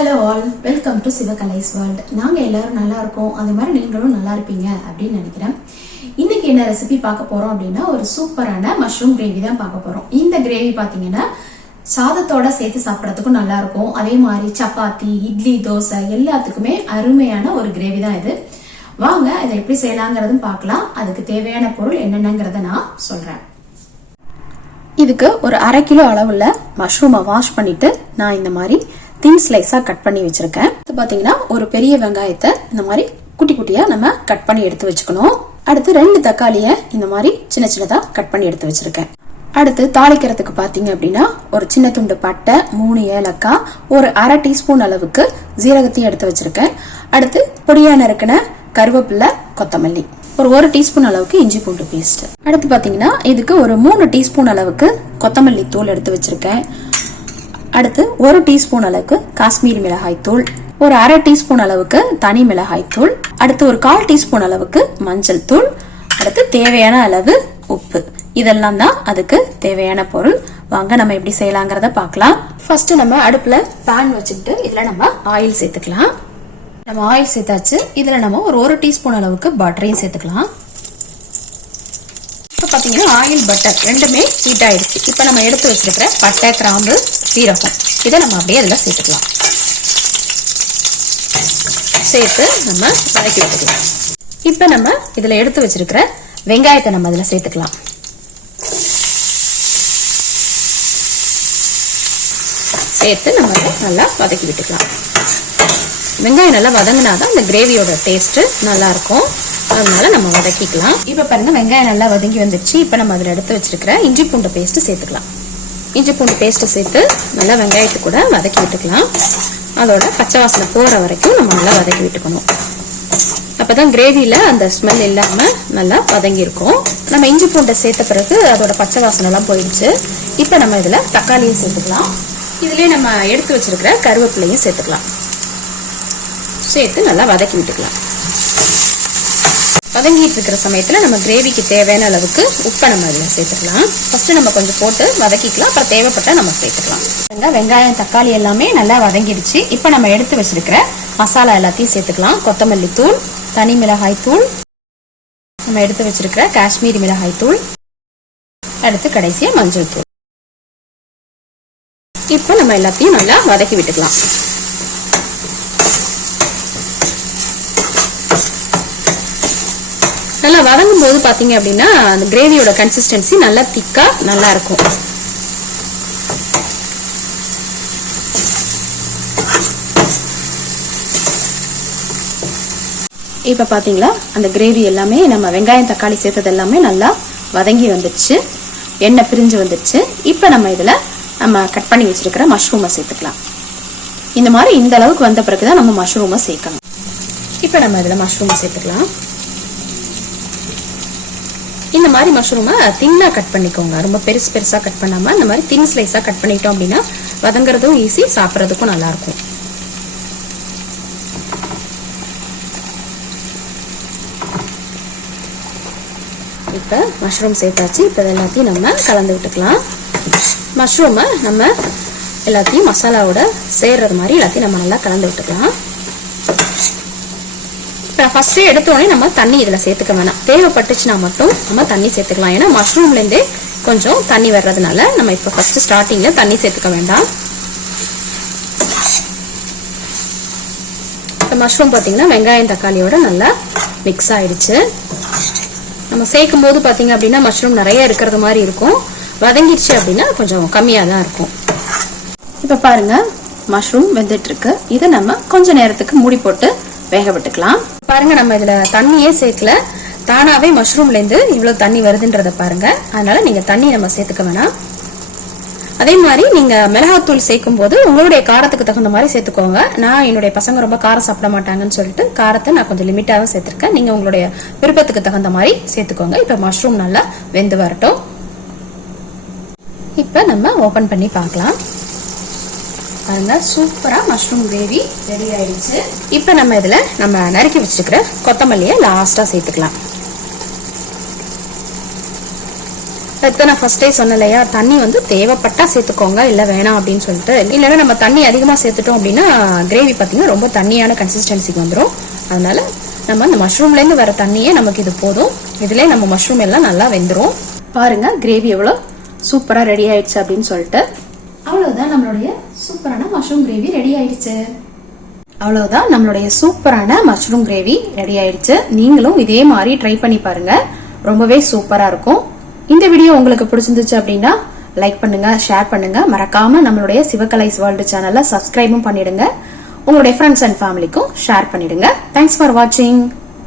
Hello all, welcome to Sivakalai's world. நாங்கள் எல்லாரும் நல்லா இருக்கோம், அதே மாதிரி நீங்களும் நல்லா இருப்பீங்க அப்படின்னு நினைக்கிறேன். இன்னைக்கு என்ன ரெசிபி பார்க்க போறோம் அப்படின்னா, ஒரு சூப்பரான மஷ்ரூம் கிரேவி தான் பார்க்க போறோம். இந்த கிரேவி பார்த்தீங்கன்னா சாதத்தோட சேர்த்து சாப்பிட்றதுக்கும் நல்லா இருக்கும். அதே மாதிரி சப்பாத்தி, இட்லி, தோசை எல்லாத்துக்குமே அருமையான ஒரு கிரேவி தான் இது. வாங்க இதை எப்படி செய்யலாங்கிறதும் பார்க்கலாம். அதுக்கு தேவையான பொருள் என்னென்னங்கிறத நான் சொல்றேன். இதுக்கு ஒரு 1/2 கிலோ அளவுள்ள மஷ்ரூமை வாஷ் பண்ணிட்டு நான் இந்த மாதிரி தின் ஸ்லைஸா கட் பண்ணி வச்சிருக்கேன். இது பாத்தீங்கன்னா ஒரு பெரிய வெங்காயத்தை இந்த மாதிரி குட்டி குட்டியா நம்ம கட் பண்ணி எடுத்து வச்சுக்கணும். அடுத்து 2 தக்காளியை இந்த மாதிரி சின்ன சின்னதா கட் பண்ணி எடுத்து வச்சிருக்கேன். அடுத்து தாளிக்கிறதுக்கு பாத்தீங்க அப்படின்னா ஒரு சின்ன துண்டு பட்டை, 3 ஏலக்காய், ஒரு 1/2 டீஸ்பூன் அளவுக்கு ஜீரகத்தையும் எடுத்து வச்சிருக்கேன். அடுத்து பொடியா நறுக்கின கருவேப்பிலை, கொத்தமல்லி, ஒரு 1 டீஸ்பூன் அளவுக்கு இஞ்சி பூண்டு பேஸ்ட். அடுத்து பாத்தீங்கன்னா இதுக்கு ஒரு 3 டீஸ்பூன் அளவுக்கு கொத்தமல்லி தூள் எடுத்து வச்சிருக்கேன். அடுத்து 1 டீஸ்பூன் அளவுக்கு காஷ்மீரி மிளகாய் தூள், ஒரு 1/2 டீஸ்பூன் அளவுக்கு தனி மிளகாய் தூள், அடுத்து ஒரு 1/4 டீஸ்பூன் அளவுக்கு மஞ்சள் தூள், அடுத்து தேவையான அளவு உப்பு. இதெல்லாம் தான் அதுக்கு தேவையான பொருள். வாங்க நம்ம எப்படி செய்யலாங்கிறத பார்க்கலாம். ஃபர்ஸ்ட் நம்ம அடுப்புல பேன் வச்சுக்கிட்டு இதுல நம்ம ஆயில் சேர்த்துக்கலாம். நம்ம ஆயில் சேர்த்தாச்சு. இதுல நம்ம ஒரு 1 டீஸ்பூன் அளவுக்கு பட்டரையும் சேர்த்துக்கலாம். இப்போ பார்த்தீங்கன்னா ஆயில், பட்டர் ரெண்டுமே ஹீட் ஆயிடுச்சு. இப்போ நம்ம எடுத்து வச்சிருக்கிற பட்டை, கிராம்பு, சீரகம் இதை நம்ம அப்படியே அதில் சேர்த்துக்கலாம். சேர்த்து நம்ம வதக்கி விட்டுக்கலாம். இப்போ நம்ம இதில் எடுத்து வச்சிருக்கிற வெங்காயத்தை நம்ம அதில் சேர்த்துக்கலாம். சேர்த்து நம்ம நல்லா வதக்கி விட்டுக்கலாம். வெங்காயம் நல்லா வதங்கினாதான் இந்த கிரேவியோட டேஸ்ட் நல்லா இருக்கும். அதனால நம்ம வதக்கிக்கலாம். இப்ப பாருங்க வெங்காயம் நல்லா வதங்கி வந்துருச்சு. இப்ப நம்ம அதில் எடுத்து வச்சிருக்கிற இஞ்சி பூண்டு பேஸ்ட் சேர்த்துக்கலாம். இஞ்சி பூண்டு பேஸ்ட் சேர்த்து நல்லா வெங்காயத்து கூட வதக்கி விட்டுக்கலாம். அதோட பச்சை வாசனை போற வரைக்கும் நம்ம நல்லா வதக்கி விட்டுக்கணும். அப்பதான் கிரேவியில அந்த ஸ்மெல் இல்லாம நல்லா வதங்கி இருக்கும். நம்ம இஞ்சி பூண்டை சேர்த்த பிறகு அதோட பச்சை வாசனை எல்லாம் போயிடுச்சு. இப்ப நம்ம இதுல தக்காளியும் சேர்த்துக்கலாம். இதுலயே நம்ம எடுத்து வச்சிருக்கிற கருவேப்பிலையும் சேர்த்துக்கலாம். சேர்த்து நல்லா வதக்கி விட்டுக்கலாம். வதங்கிட்டு இருக்கிற சமயத்துல நம்ம கிரேவிக்கு தேவையான அளவுக்கு உப்பை நம்ம இதில் சேர்த்துக்கலாம். ஃபர்ஸ்ட் நம்ம கொஞ்சம் போட்டு வதக்கிக்கலாம். அப்புறம் தேவைப்பட்டா நம்ம சேர்த்துக்கலாம். வெங்காயம், தக்காளி எல்லாமே நல்லா வதங்கிடுச்சு. இப்போ நம்ம எடுத்து வச்சிருக்கிற மசாலா எல்லாத்தையும் சேர்த்துக்கலாம். கொத்தமல்லி தூள், தனி மிளகாய் தூள், நம்ம எடுத்து வச்சிருக்கிற காஷ்மீரி மிளகாய் தூள், அடுத்து கடைசியா மஞ்சள் தூள். இப்போ நம்ம எல்லாத்தையும் நல்லா வதக்கி விட்டுக்கலாம். நல்லா வதங்கும் போது பாத்தீங்க அப்படின்னா அந்த கிரேவியோட கன்சிஸ்டன்சி நல்லா திக்கா நல்லா இருக்கும். இப்ப பாத்தீங்களா அந்த கிரேவி எல்லாமே நம்ம வெங்காயம், தக்காளி சேர்த்தது எல்லாமே நல்லா வதங்கி வந்துடுச்சு. எண்ணெய் பிரிஞ்சு வந்துடுச்சு. இப்ப நம்ம இதுல நம்ம கட் பண்ணி வச்சிருக்கிற மஷ்ரூமை சேர்த்துக்கலாம். இந்த மாதிரி இந்த அளவுக்கு வந்த பிறகுதான் நம்ம மஷ்ரூமை சேர்க்கணும். இப்ப நம்ம இதுல மஷ்ரூமை சேர்த்துக்கலாம். இந்த மாதிரி மஷ்ரூமை தின்னா கட் பண்ணிக்கோங்க. ரொம்ப பெருசா கட் பண்ணாம இந்த மாதிரி தின் ஸ்லைஸா கட் பண்ணிட்டோம் அப்படின்னா வதங்குறதும் ஈஸி, சாப்பிட்றதுக்கும் நல்லா இருக்கும். இப்ப மஷ்ரூம் சேர்த்தாச்சு. இப்ப எல்லாத்தையும் நம்ம கலந்து விட்டுக்கலாம். மஷ்ரூமை நம்ம எல்லாத்தையும் மசாலாவோட சேர்றது மாதிரி எல்லாத்தையும் நம்ம நல்லா கலந்து விட்டுக்கலாம். ஃபர்ஸ்டே எடுத்தோடனே நம்ம தண்ணி இதுல சேர்த்துக்க வேணாம். தேவைப்பட்டுச்சுன்னா மட்டும் நம்ம தண்ணி சேர்த்துக்கலாம். ஏன்னா மஷ்ரூம்ல இருந்தே கொஞ்சம் தண்ணி வர்றதுனால நம்ம இப்ப ஃபர்ஸ்ட் ஸ்டார்டிங்ல தண்ணி சேர்த்துக்க வேண்டாம். இப்போ மஷ்ரூம் பாத்தீங்கன்னா வெங்காயம், தக்காளியோட நல்லா மிக்ஸ் ஆயிடுச்சு. நம்ம சேர்க்கும் போது பாத்தீங்க அப்படின்னா மஷ்ரூம் நிறைய இருக்கிறது மாதிரி இருக்கும். வதங்கிடுச்சு அப்படின்னா கொஞ்சம் கம்மியா தான் இருக்கும். இப்ப பாருங்க மஷ்ரூம் வெந்துட்டு இருக்கு. இதை நம்ம கொஞ்ச நேரத்துக்கு மூடி போட்டு வேக விட்டுக்கலாம். பாருங்க நம்ம இதுல தண்ணியே சேர்க்கல, தானாவே மஷ்ரூம்ல இருந்து இவ்வளவு தண்ணி வருதுன்றத பாருங்க. அதனால நீங்க தண்ணி நம்ம சேர்த்துக்க வேணாம். அதே மாதிரி நீங்க மிளகாத்தூள் சேர்க்கும் போது உங்களுடைய காரத்துக்கு தகுந்த மாதிரி சேர்த்துக்கோங்க. நான் என்னுடைய பசங்க ரொம்ப காரம் சாப்பிட மாட்டாங்கன்னு சொல்லிட்டு காரத்தை நான் கொஞ்சம் லிமிட்டாக சேர்த்திருக்கேன். நீங்க உங்களுடைய விருப்பத்துக்கு தகுந்த மாதிரி சேர்த்துக்கோங்க. இப்ப மஷ்ரூம் நல்லா வெந்து வரட்டும். இப்ப நம்ம ஓபன் பண்ணி பார்க்கலாம். பாருங்க சூப்பரா மஷ்ரூம் கிரேவி ரெடி ஆயிடுச்சு. இப்ப நம்ம இதுல நம்ம நறுக்கி வச்சிருக்கிற கொத்தமல்லியை லாஸ்டா சேர்த்துக்கலாம். நான் ஃபர்ஸ்டே சொன்னலையா, தண்ணி வந்து தேவைப்பட்டா சேர்த்துக்கோங்க, இல்லை வேணாம் அப்படின்னு சொல்லிட்டு. இல்லைன்னா நம்ம தண்ணி அதிகமாக சேர்த்துட்டோம் அப்படின்னா கிரேவி பார்த்தீங்கன்னா ரொம்ப தண்ணியான கன்சிஸ்டன்சிக்கு வந்துடும். அதனால நம்ம அந்த மஷ்ரூம்லேருந்து வர தண்ணியே நமக்கு இது போதும். இதுலேயே நம்ம மஷ்ரூம் எல்லாம் நல்லா வெந்துடும். பாருங்க கிரேவி எவ்வளோ சூப்பராக ரெடி ஆயிடுச்சு அப்படின்னு சொல்லிட்டு. அவ்வளவுதான், நம்மளுடைய சூப்பரான மஷ்ரூம் கிரேவி ரெடி ஆயிடுச்சு. அவ்வளவுதான், நம்மளுடைய சூப்பரான மஷ்ரூம் கிரேவி ரெடி ஆயிடுச்சு. நீங்களும் இதே மாதிரி ட்ரை பண்ணி பாருங்க, ரொம்பவே சூப்பரா இருக்கும். இந்த வீடியோ உங்களுக்கு பிடிச்சிருந்துச்சு அப்படின்னா லைக் பண்ணுங்க, ஷேர் பண்ணுங்க. மறக்காம நம்மளுடைய சிவகலைஸ் வேர்ல்டு சேனலை சப்ஸ்கிரைபும் பண்ணிடுங்க. உங்களுடைய ஃப்ரெண்ட்ஸ் அண்ட் ஃபேமிலிக்கும் ஷேர் பண்ணிடுங்க. தேங்க்ஸ் ஃபார் வாட்சிங்.